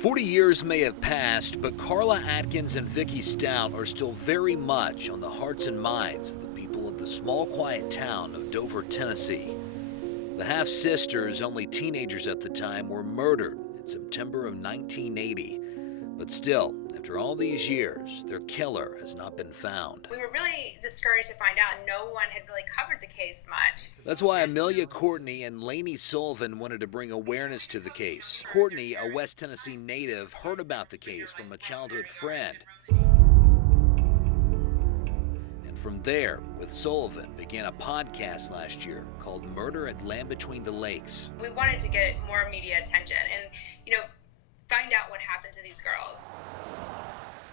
40 years may have passed, but Carla Atkins and Vicky Stout are still very much on the hearts and minds of the people of the small, quiet town of Dover, Tennessee. The half-sisters, only teenagers at the time, were murdered in September of 1980. But still, after all these years, their killer has not been found. We were really discouraged to find out no one had really covered the case much. That's why Amelia Courtney and Lainey Sullivan wanted to bring awareness to the case. Courtney, a West Tennessee native, heard about the case from a childhood friend. And from there, with Sullivan, began a podcast last year called Murder at Land Between the Lakes. We wanted to get more media attention and, find out what happened to these girls.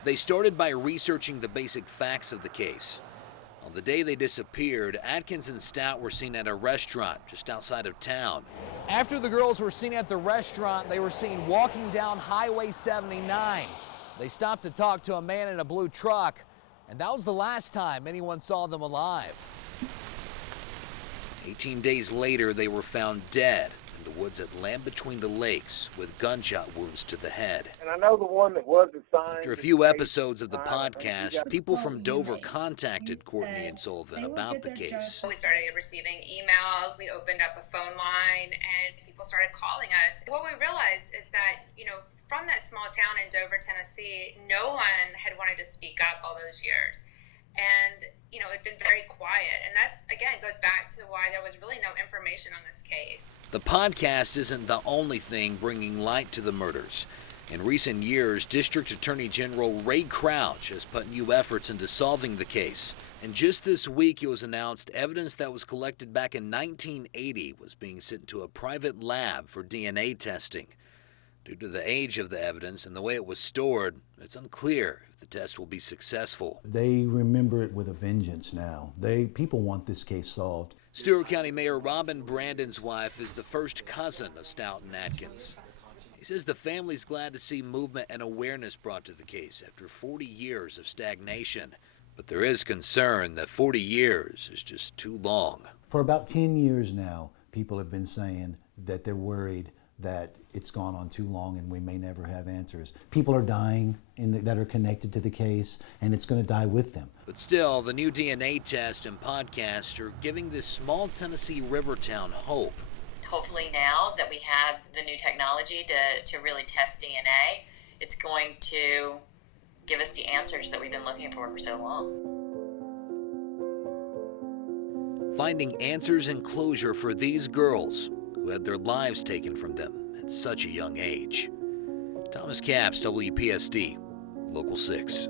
They started by researching the basic facts of the case. On the day they disappeared, Atkins and Stout were seen at a restaurant just outside of town. After the girls were seen at the restaurant, they were seen walking down Highway 79. They stopped to talk to a man in a blue truck, and that was the last time anyone saw them alive. 18 days later, they were found dead in the woods at Land Between the Lakes with gunshot wounds to the head. And I know the one that was assigned. After a few episodes of the podcast, people from Dover contacted Courtney and Sullivan about the case. We started receiving emails, we opened up a phone line, and people started calling us. What we realized is that, from that small town in Dover, Tennessee, no one had wanted to speak up all those years. And, it'd been very quiet. And that's, again, goes back to why there was really no information on this case. The podcast isn't the only thing bringing light to the murders. In recent years, District Attorney General Ray Crouch has put new efforts into solving the case. And just this week, it was announced evidence that was collected back in 1980 was being sent to a private lab for DNA testing. Due to the age of the evidence and the way it was stored, it's unclear if the test will be successful. They remember it with a vengeance now. People want this case solved. Stewart County Mayor Robin Brandon's wife is the first cousin of Stout and Atkins. He says the family's glad to see movement and awareness brought to the case after 40 years of stagnation. But there is concern that 40 years is just too long. For about 10 years now, people have been saying that they're worried that it's gone on too long and we may never have answers. People are dying that are connected to the case, and it's going to die with them. But still, the new DNA test and podcast are giving this small Tennessee river town hope. Hopefully now that we have the new technology to really test DNA, it's going to give us the answers that we've been looking for so long. Finding answers and closure for these girls who had their lives taken from them at such a young age. Thomas Capps, WPSD, Local 6.